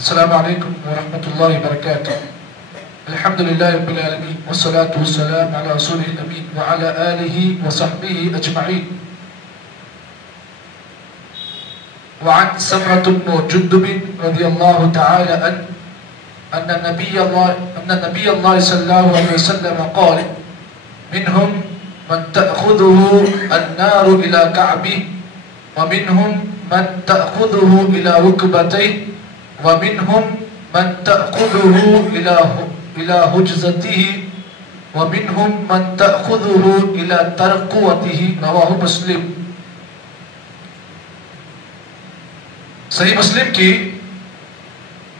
السلام علیکم ورحمۃ اللہ وبرکاتہ. الحمدللہ رب العالمین والصلاة والسلام علی رسولہ الامین وعلی آلہ وصحبہ اجمعین. وعن سمرة بن جندب رضی اللہ تعالی عنہ ان نبی اللہ صلی اللہ علیہ وسلم قال منهم من تأخذه النار الى كعبه ومنهم من تأخذه الى ركبتيه ومنهم من تأخذه إلى حجزته ومنهم من تأخذه إلى ترقوته. رواه مسلم. صحیح مسلم کی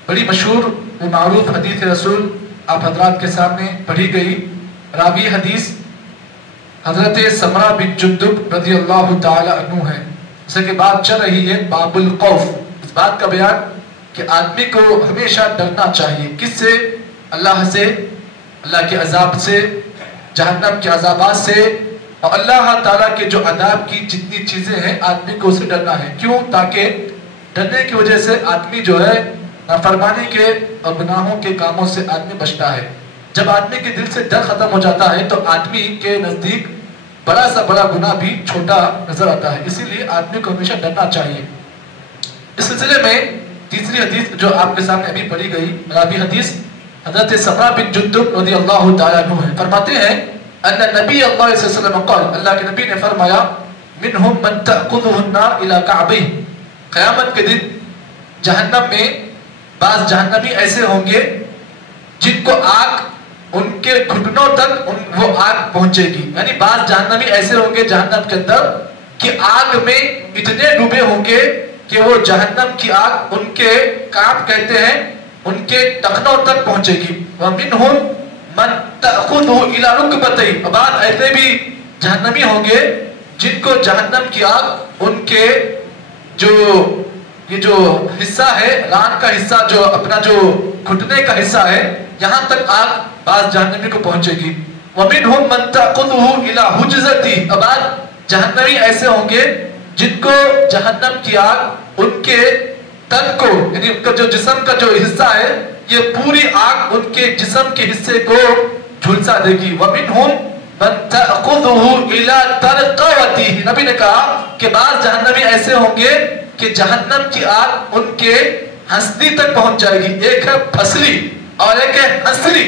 بڑی مشہور و معروف حدیث رسول آپ حضرات کے سامنے پڑھی گئی. راوی حدیث حضرت سمرہ بن جندب رضی اللہ تعالی عنہ ہے. جیسے کہ بات چل رہی ہے باب الخوف، اس بات کا بیان کہ آدمی کو ہمیشہ ڈرنا چاہیے. کس سے؟ اللہ سے، اللہ کے عذاب سے، جہنم کے عذابات سے، اور اللہ تعالیٰ کے جو عذاب کی جتنی چیزیں ہیں آدمی کو اسے ڈرنا ہے. کیوں؟ تاکہ ڈرنے کی وجہ سے آدمی جو ہے نافرمانی کے اور گناہوں کے کاموں سے آدمی بچتا ہے. جب آدمی کے دل سے ڈر ختم ہو جاتا ہے تو آدمی کے نزدیک بڑا سا بڑا گناہ بھی چھوٹا نظر آتا ہے. اسی لیے آدمی کو ہمیشہ ڈرنا چاہیے. اس سلسلے میں تیسری حدیث جو آپ کے سامنے ابھی پڑھی گئی، راوی حدیث حضرت سمرہ بن جندب رضی اللہ تعالی عنہ ہے. فرماتے ہیں ان نبی اللہ صلی اللہ علیہ وسلم قال، اللہ کے نبی نے فرمایا منہم من تأخذه النار الى كعبه. قیامت کے دن جہنم میں بعض جہنمی ایسے ہوں گے جن کو آگ ان کے گھٹنوں تک وہ آگ پہنچے گی. یعنی بعض جہنمی ایسے ہوں گے جہنم کے اندر کہ آگ میں اتنے ڈوبے ہوں گے کہ وہ جہنم کی آگ ان کے کام کہتے ہیں ان کے ٹخنوں تک پہنچے گی. وَمِنْهُمْ مَنْ تَأْخُذُهُ إِلَى رُكْبَتَيْهِ. بعد ایسے بھی جہنمی ہوں گے جن کو جہنم کی آگ ان کے یہ جو حصہ ہے، ران کا حصہ، جو اپنا جو گھٹنے کا حصہ ہے، یہاں تک آگ بعض جہنمی کو پہنچے گی. وَمِنْهُمْ مَنْ تَأْخُذُهُ إِلَى حُجْزَتِهِ. بعد جہنمی ایسے ہوں گے جن کو جہنم کی آگ ان کے تن کو، یعنی ان کا جو جسم کا جو حصہ ہے، یہ پوری آگ ان کے جسم کے حصے کو جھلسا دے گی. وَمِنْهُمْ مَنْ تَأْخُذُهُ إِلَى تَرْقَوَتِهِ. نبی نے کہا کہ بعض جہنمی ایسے ہوں گے کہ جہنم کی آگ ان کے ہنسلی تک پہنچ جائے گی. ایک ہے پھسلی اور ایک ہے ہنسلی.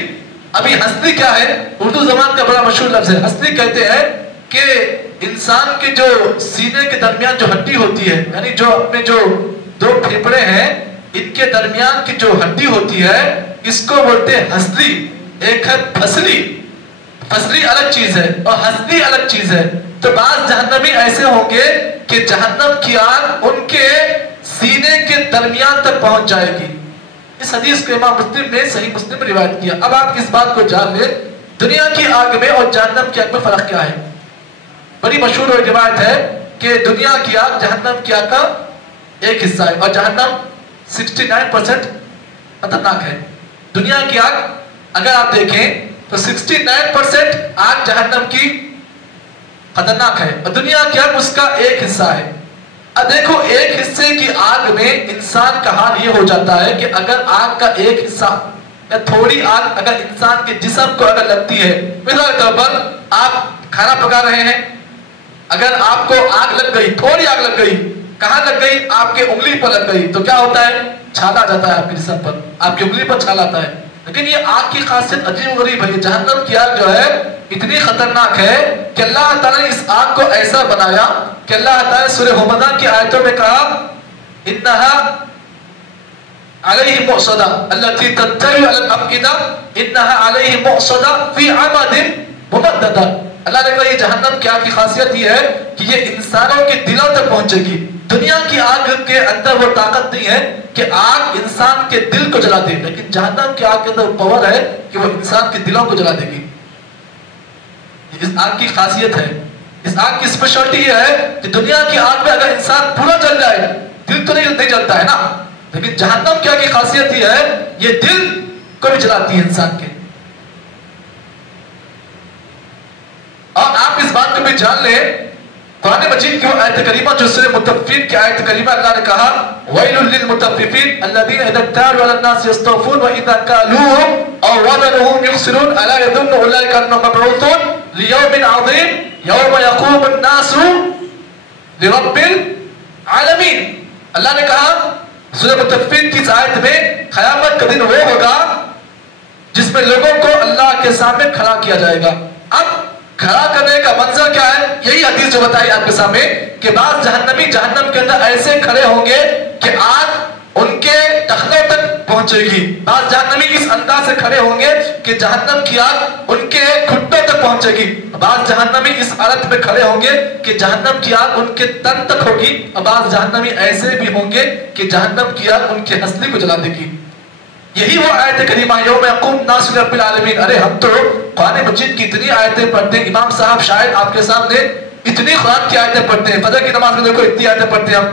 ابھی ہنسلی کیا ہے؟ اردو زبان کا بڑا مشہور لفظ ہے. ہنسلی کہتے ہیں کہ انسان کے جو سینے کے درمیان جو ہڈی ہوتی ہے، یعنی جو اپنے جو دو پھیپڑے ہیں ان کے درمیان کی جو ہڈی ہوتی ہے، اس کو بولتے ہیں ہنسلی. ایک ہے پھسلی. پھسلی الگ چیز ہے اور ہنسلی الگ چیز ہے. تو بعض جہنمی ایسے ہوں گے کہ جہنم کی آگ ان کے سینے کے درمیان تک پہنچ جائے گی. اس حدیث کو امام مسلم نے صحیح مسلم روایت کیا. اب آپ اس بات کو جان لیں دنیا کی آگ میں اور جہنم کی آگ میں فرق کیا ہے. بڑی مشہور روایت ہے کہ دنیا کی آگ جہنم کی آگ کا ایک حصہ ہے اور جہنم 69% خطرناک ہے. دنیا کی آگ اگر آپ دیکھیں تو 69% آگ جہنم کی خطرناک ہے اور دنیا کی آگ اس کا ایک حصہ ہے. اب دیکھو ایک حصے کی آگ میں انسان کا حال یہ ہو جاتا ہے کہ اگر آگ کا ایک حصہ یا تھوڑی آگ اگر انسان کے جسم کو اگر لگتی ہے، مثال کے طور پر آپ کھانا پکا رہے ہیں، اگر آپ کو آگ لگ گئی، تھوڑی آگ لگ گئی، کہاں لگ گئی؟ آپ کے انگلی پر لگ گئی، تو کیا ہوتا ہے؟ چھال آ جاتا ہے آپ کے جسم پر، آپ کی انگلی پر چھال آتا ہے. لیکن یہ آگ کی خاصیت عجیب و غریب ہے. جہنم کی آگ جو ہے اتنی خطرناک ہے کہ اللہ تعالیٰ نے اس آگ کو ایسا بنایا کہ اللہ تعالیٰ نے سورہ حمزہ کی آیتوں میں کہا انہا علیہ مؤصدہ التي تطلع على الافئدہ انہا علیہ مؤصدہ فی عمد ممددہ. اللہ نے کہا یہ جہنم کی آگ کی خاصیت یہ ہے کہ یہ انسانوں کے دلوں تک پہنچے گی. دنیا کی آگ کے اندر وہ طاقت نہیں ہے کہ آگ انسان کے دل کو جلا دے، لیکن جہنم کی آگ کے اندر پاور ہے کہ وہ انسان کے دلوں کو جلا دے گی. اس آگ کی خاصیت ہے. اس آگ کی اسپیشلٹی یہ ہے کہ دنیا کی آگ میں اگر انسان پورا جل جائے دل تو نہیں جلتا ہے نا، لیکن جہنم کی آگ کی خاصیت یہ ہے یہ دل کو بھی جلاتی ہے انسان کے. اور آپ اس بات کو بھی جان لیں قرآن مجید کی وہ آیت کریمہ جو سورہ مطففین کی آیت کریمہ اللہ نے کہا وَيْلٌ لِّلْمُطَفِّفِينَ الَّذِينَ إِذَا اكْتَالُوا عَلَى النَّاسِ يَسْتَوْفُونَ وَإِذَا كَالُوهُمْ أَوْ وَزَنُوهُمْ يُخْسِرُونَ أَلَا يَظُنُّ أُولَٰئِكَ أَنَّهُم مَّبْعُوثُونَ لِيَوْمٍ عَظِيمٍ يَوْمَ يَقُومُ النَّاسُ لِرَبِّ الْعَالَمِينَ. اللہ نے کہا سورہ مطففین کی اس آیت میں قیامت کا دن وہ ہوگا جس میں لوگوں کو اللہ کے سامنے کھڑا کیا جائے گا. اب کھڑا کرنے کا منظر کیا ہے؟ یہی حدیث جو بتائی آپ کے سامنے کہ بعض جہنمی جہنم کے اندر ایسے کھڑے ہوں گے کہ آگ ان کے ٹخنوں تک پہنچے گی. بعض جہنمی اس انداز سے کھڑے ہوں گے کہ جہنم کی آگ ان کے گھٹنوں تک پہنچے گی. بعض جہنمی اس حالت میں کھڑے ہوں گے کہ جہنم کی آگ ان کے تن تک ہوگی. اور بعض جہنمی ایسے بھی ہوں گے کہ جہنم کی آگ ان کے ہنسلی کو جلا دے گی. یہی وہ آیت کریمہ یوم یقوم الناس لرب العالمین. ارے ہم تو قرآن مجید کی اتنی آیتیں پڑھتے ہیں. امام صاحب شاید آپ کے سامنے اتنی قرآن کی آیتیں پڑھتے ہیں. فجر کی نماز میں دیکھو اتنی آیتیں پڑھتے ہیں ہم.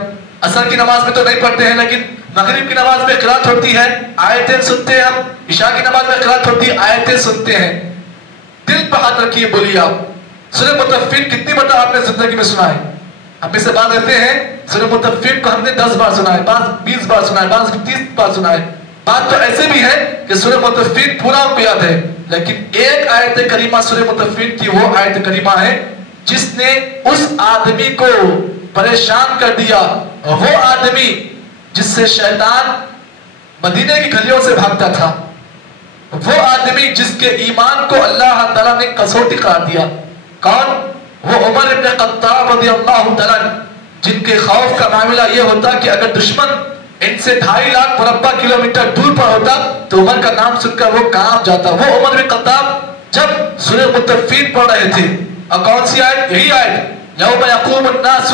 عصر کی نماز میں تو نہیں پڑھتے ہیں لیکن مغرب کی نماز میں قرات ہوتی ہے آیتیں سنتے ہیں ہم. عشاء کی نماز میں قرات ہوتی ہے آیتیں سنتے ہیں. دل پر ہاتھ رکھیے بولیے آپ سورہ مطففین کتنی مرتبہ آپ نے زندگی میں سنا ہے؟ ہم اس سے بات کرتے ہیں سورہ مطففین کو ہم نے 10 بار سنا ہے, بعض 20 بار سنا ہے, بعض 30 بار سنا ہے. بات تو ایسے بھی ہے کہ سورہ مطففین پورا ہم کو یاد ہے لیکن ایک آیت کریمہ سورہ مطففین کی وہ آیت کریمہ ہے جس نے اس آدمی کو پریشان کر دیا. وہ آدمی جس سے شیطان مدینے کی گلیوں سے بھاگتا تھا, وہ آدمی جس کے ایمان کو اللہ تعالیٰ نے کسوٹی قرار دیا. کون؟ وہ عمر ابن خطاب رضی اللہ تعالیٰ جن کے خوف کا معاملہ یہ ہوتا کہ اگر دشمن ان سے 2.5 لاکھ مربع کلومیٹر دور پر ہوتا تو عمر کا نام سن کر وہ کہاں جاتا. وہ عمر بن خطاب جب سورہ مطففین پڑھ رہے تھے اور کون سی آیت؟ یہی آیت یوم یقوم الناس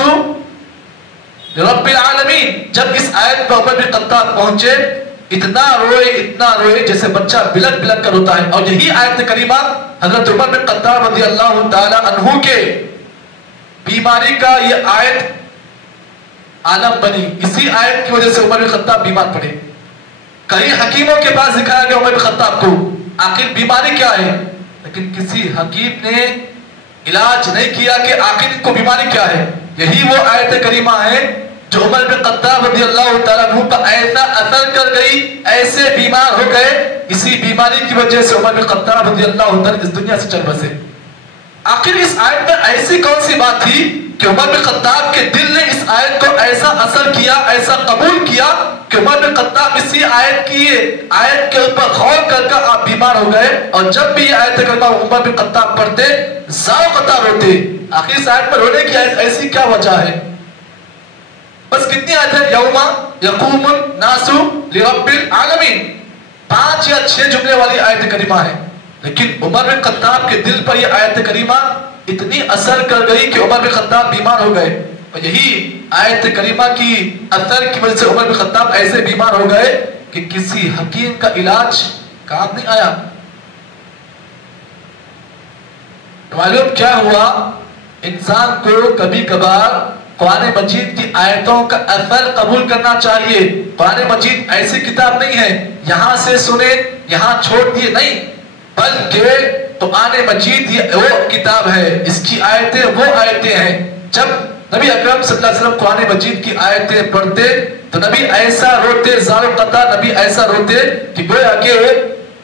لرب العالمین. جب اس آیت پر عمر بن خطاب پہنچے اتنا روئے جیسے بچہ بلک بلک کر روتا ہے. اور یہی آیت کریمہ حضرت عمر بن خطاب رضی اللہ تعالی عنہ کے بیماری کا یہ آیت عالم بنی. اسی آیت کی وجہ سے عمر بن خطاب بیمار پڑے. کئی حکیموں کے پاس دکھایا گیا عمر بن خطاب کو آخر بیماری کیا ہے, لیکن کسی حکیم نے علاج نہیں کیا کہ آخر ان کو بیماری کیا ہے. یہی وہ آیت کریمہ ہے جو عمر بن خطاب رضی اللہ تعالیٰ عنہ پر ایسا اثر کر گئی, ایسے بیمار ہو گئے. اسی بیماری کی وجہ سے عمر بن خطاب رضی اللہ تعالیٰ اس دنیا سے چل بسے. آخر اس آیت میں ایسی کون سی بات تھی کہ عمر بن خطاب کے دل نے اس آیت کو ایسا اثر کیا, ایسا قبول کیا کہ عمر بن خطاب اسی آیت کے اوپر غور کر کر آپ بیمار ہو گئے. اور جب بھی یہ آیت کریمہ عمر بن خطاب پڑھتے زاو قطار روتے. آخر اس آیت پر رونے کی ایسی کیا وجہ ہے؟ بس کتنی آیت ہے؟ یوم یقوم الناس لرب العالمین. 5 یا 6 جملے والی آیت کریمہ ہے لیکن عمر بن خطاب کے دل پر یہ آیت کریمہ اتنی اثر کر گئی کہ عمر بن خطاب بیمار ہو گئے. اور یہی آیت کریمہ کی اثر کی وجہ سے عمر بن خطاب ایسے بیمار ہو گئے کہ کسی حکیم کا علاج کام نہیں آیا. معلوم کیا ہوا؟ انسان کو کبھی کبھار قرآن مجید کی آیتوں کا اثر قبول کرنا چاہیے. قرآن مجید ایسی کتاب نہیں ہے یہاں سے سنے یہاں چھوڑ دیے, نہیں, بلکہ قرآن مجید یہ وہ کتاب ہے, اس کی آیتیں وہ آیتیں ہیں. جب نبی اکرم صلی اللہ علیہ وسلم قرآن مجید کی آیتیں پڑھتے تو نبی ایسا روتے زار قطع, نبی ایسا روتے کہ گویا کہ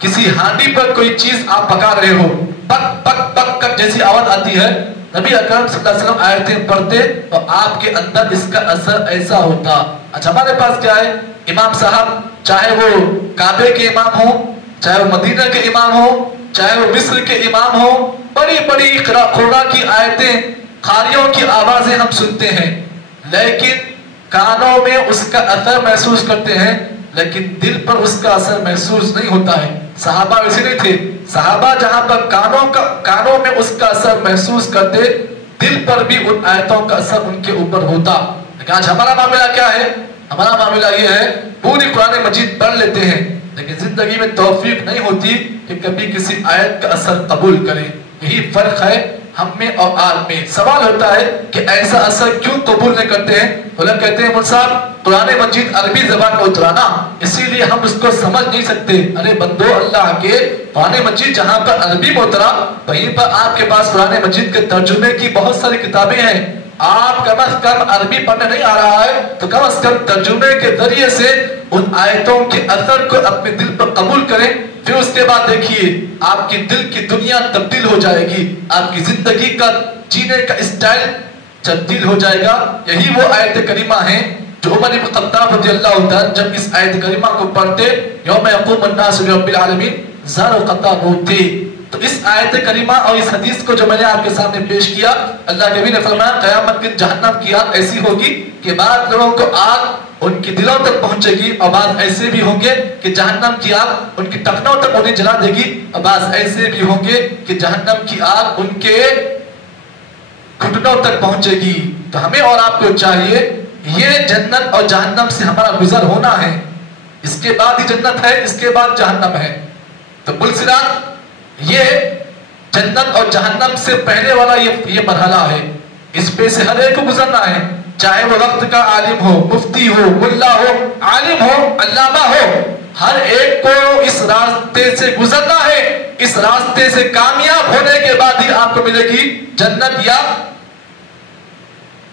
کسی ہانڈی پر کوئی چیز آپ پکا رہے ہو, پک پک پک پک جیسی آواز آتی ہے. نبی اکرم صلی اللہ علیہ وسلم آیتیں پڑھتے اور آپ کے اندر اس کا اثر ایسا ہوتا. اچھا ہمارے پاس کیا ہے؟ امام صاحب چاہے وہ کعبے کے امام ہوں, چاہے وہ مدینہ کے امام ہوں, چاہے وہ مصر کے امام ہوں, بڑی بڑی قرآن کی آیتیں قاریوں کی آوازیں ہم سنتے ہیں لیکن کانوں میں اس کا اثر محسوس کرتے ہیں لیکن دل پر اس کا اثر محسوس نہیں ہوتا ہے. صحابہ ویسے نہیں تھے. صحابہ جہاں پر کانوں میں اس کا اثر محسوس کرتے, دل پر بھی ان آیتوں کا اثر ان کے اوپر ہوتا. لیکن آج ہمارا معاملہ کیا ہے؟ ہمارا معاملہ یہ ہے پوری قرآن مجید پڑھ لیتے ہیں لیکن زندگی میں توفیق نہیں ہوتی کہ کبھی کسی آیت کا اثر قبول کریں. یہی فرق ہے ہم میں اور آپ میں. سوال ہوتا ہے کہ ایسا اثر کیوں قبول نہیں کرتے ہیں؟ علماء کہتے ہیں مول صاحب قرآن مجید عربی زبان میں اترا نا, اسی لیے ہم اس کو سمجھ نہیں سکتے. ارے بندو اللہ کے, قرآن مجید جہاں پر عربی میں اترا وہیں پر آپ کے پاس قرآن مجید کے ترجمے کی بہت ساری کتابیں ہیں. آپ کم از کم عربی پڑھنے نہیں آ رہا ہے تو کم از کم ترجمے کے ذریعے سے ان آیتوں کے اثر کو اپنے دل پر قبول کریں. پھر اس کے بعد دیکھیے آپ کی دل کی دنیا تبدیل ہو جائے گی, آپ کی زندگی کا جینے کا اسٹائل تبدیل ہو جائے گا. یہی وہ آیت کریمہ ہیں جو عمر بن خطاب رضی اللہ عنہ جب اس آیت کریمہ کو پڑھتے یوم یقوم الناس لرب العالمین زار و قطع ہوتے. تو اس آیت کریمہ اور اس حدیث کو جو میں نے آپ کے سامنے پیش کیا, اللہ کے نبی نے فرمایا قیامت کے جہنم کی آگ ایسی ہوگی کہ بعض لوگوں کو آگ ان کی دلوں تک پہنچے گی, اور بعض ایسے بھی ہوں گے کہ جہنم کی آگ ان کی ٹخنوں تک انہیں جلا دے گی, اور بعض ایسے بھی ہوں گے کہ جہنم کی آگ ان کے گھٹنوں تک پہنچے گی. تو ہمیں اور آپ کو چاہیے یہ جنت اور جہنم سے ہمارا گزر ہونا ہے. اس کے بعد ہی جنت ہے, اس کے بعد جہنم ہے. تو پلسرات یہ جنت اور جہنم سے پہلے والا یہ مرحلہ ہے, اس پہ سے ہر ایک کو گزرنا ہے, چاہے وہ وقت کا عالم ہو, مفتی ہو, ملا ہو, عالم ہو, علامہ ہو, ہر ایک کو اس راستے سے گزرنا ہے. اس راستے سے کامیاب ہونے کے بعد ہی آپ کو ملے گی جنت یا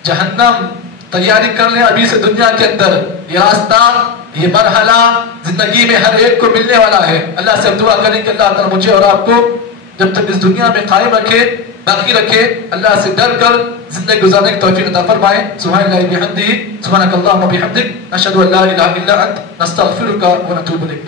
جہنم. تیاری کر لیں ابھی سے دنیا کے اندر, یہ راستہ یہ مرحلہ زندگی میں ہر ایک کو ملنے والا ہے. اللہ سے دعا کریں کہ اللہ تعالیٰ مجھے اور آپ کو جب تک اس دنیا میں قائم رکھے, باقی رکھے, اللہ سے ڈر کر زندگی گزارنے کی توفیق عطا فرمائے. سبحان اللہ بحمدہ, سبحانک اللہم وبحمدک, نشہد ان لا الہ الا انت, نستغفرک ونتوب الیک.